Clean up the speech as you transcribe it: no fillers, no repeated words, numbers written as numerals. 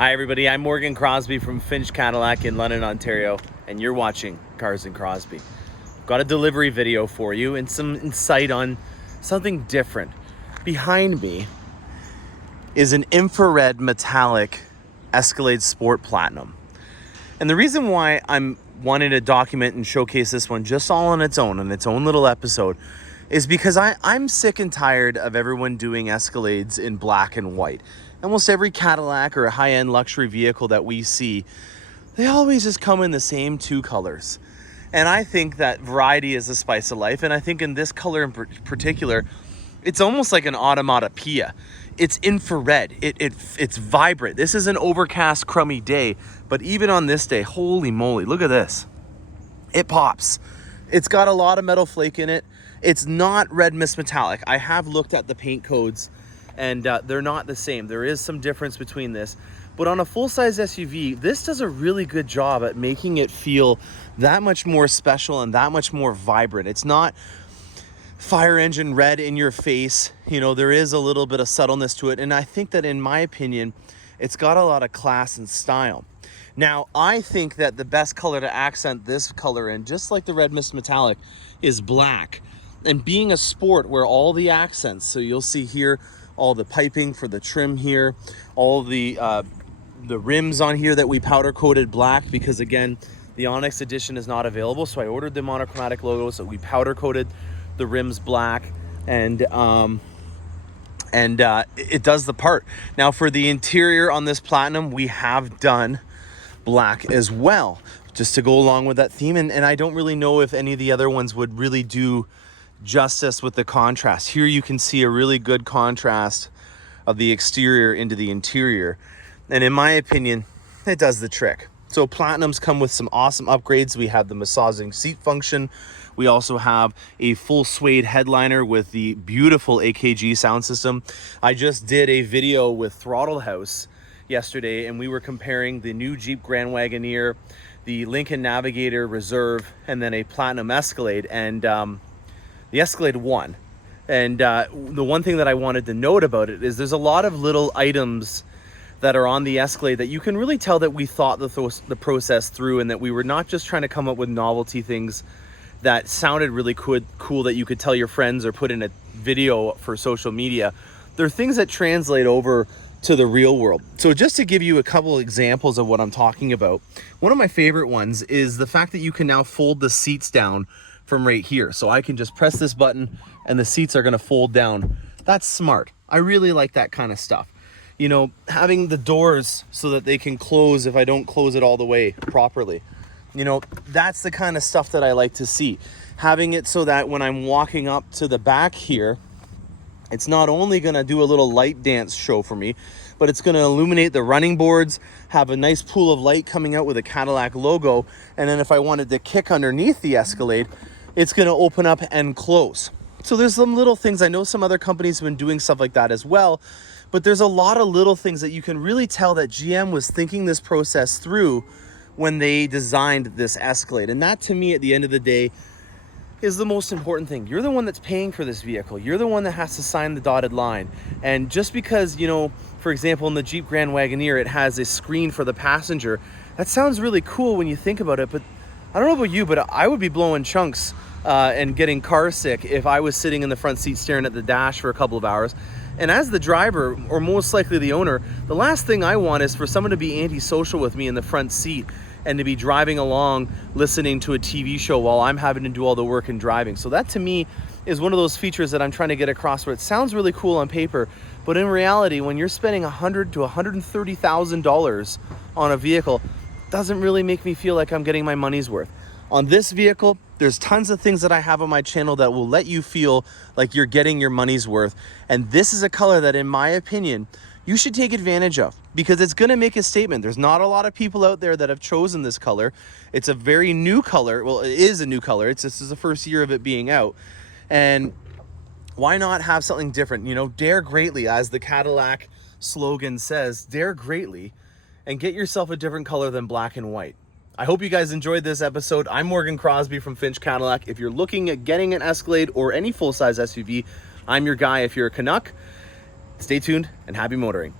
Hi everybody, I'm Morgan Crosbie from Finch Cadillac in London, Ontario, and you're watching Cars and Crosbie. Got a delivery video for you and some insight on something different. Behind me is an infrared metallic Escalade Sport Platinum. And the reason why I'm wanting to document and showcase this one just all on its own little episode, is because I'm sick and tired of everyone doing Escalades in black and white. Almost every Cadillac or a high-end luxury vehicle that we see, they always just come in the same two colors. And I think that variety is the spice of life. And I think in this color in particular, it's almost like an automatopoeia. It's infrared, it's vibrant. This is an overcast, crummy day, but even on this day, holy moly, look at this. It pops. It's got a lot of metal flake in it. It's not red mist metallic. I have looked at the paint codes and they're not the same. There is some difference between this, but on a full-size SUV, this does a really good job at making it feel that much more special and that much more vibrant. It's not fire engine red in your face. You know, there is a little bit of subtleness to it, and I think that, in my opinion, it's got a lot of class and style. Now, I think that the best color to accent this color in, just like the red mist metallic, is black. And being a sport where all the accents, so you'll see here all the piping for the trim here, all the rims on here that we powder coated black, because again, the Onyx edition is not available, so I ordered the monochromatic logo, so we powder coated the rims black, and it does the part. Now for the interior on this Platinum, we have done black as well, just to go along with that theme, and I don't really know if any of the other ones would really do justice with the contrast. Here you can see a really good contrast of the exterior into the interior, and in my opinion, it does the trick. So Platinums come with some awesome upgrades. We have the massaging seat function. We also have a full suede headliner with the beautiful AKG sound system. I just did a video with Throttle House yesterday, and we were comparing the new Jeep Grand Wagoneer, the Lincoln Navigator Reserve, and then a Platinum Escalade, and the Escalade won. And the one thing that I wanted to note about it is there's a lot of little items that are on the Escalade that you can really tell that we thought the process through, and that we were not just trying to come up with novelty things that sounded really cool that you could tell your friends or put in a video for social media. There are things that translate over to the real world. So just to give you a couple examples of what I'm talking about, one of my favorite ones is the fact that you can now fold the seats down from right here. So I can just press this button and the seats are going to fold down. That's smart. I really like that kind of stuff. You know, having the doors so that they can close if I don't close it all the way properly. You know, that's the kind of stuff that I like to see. Having it so that when I'm walking up to the back here, it's not only going to do a little light dance show for me, but it's going to illuminate the running boards, have a nice pool of light coming out with a Cadillac logo, and then if I wanted to kick underneath the Escalade, it's going to open up and close. So there's some little things. I know some other companies have been doing stuff like that as well, but there's a lot of little things that you can really tell that GM was thinking this process through when they designed this Escalade. And that, to me, at the end of the day, is the most important thing. You're the one that's paying for this vehicle. You're the one that has to sign the dotted line. And just because, you know, for example, in the Jeep Grand Wagoneer, it has a screen for the passenger, that sounds really cool when you think about it, but I don't know about you, but I would be blowing chunks and getting car sick if I was sitting in the front seat staring at the dash for a couple of hours. And as the driver, or most likely the owner, the last thing I want is for someone to be antisocial with me in the front seat and to be driving along listening to a TV show while I'm having to do all the work and driving. So that, to me, is one of those features that I'm trying to get across, where it sounds really cool on paper, but in reality, when you're spending $100,000 to $130,000 on a vehicle, doesn't really make me feel like I'm getting my money's worth. On this vehicle, there's tons of things that I have on my channel that will let you feel like you're getting your money's worth. And this is a color that, in my opinion, you should take advantage of, because it's going to make a statement. There's not a lot of people out there that have chosen this color. It's a very new color. Well, it is a new color. This is the first year of it being out. And why not have something different? You know, dare greatly, as the Cadillac slogan says, dare greatly, and get yourself a different color than black and white. I hope you guys enjoyed this episode. I'm Morgan Crosbie from Finch Cadillac. If you're looking at getting an Escalade or any full-size SUV, I'm your guy. If you're a Canuck, stay tuned and happy motoring.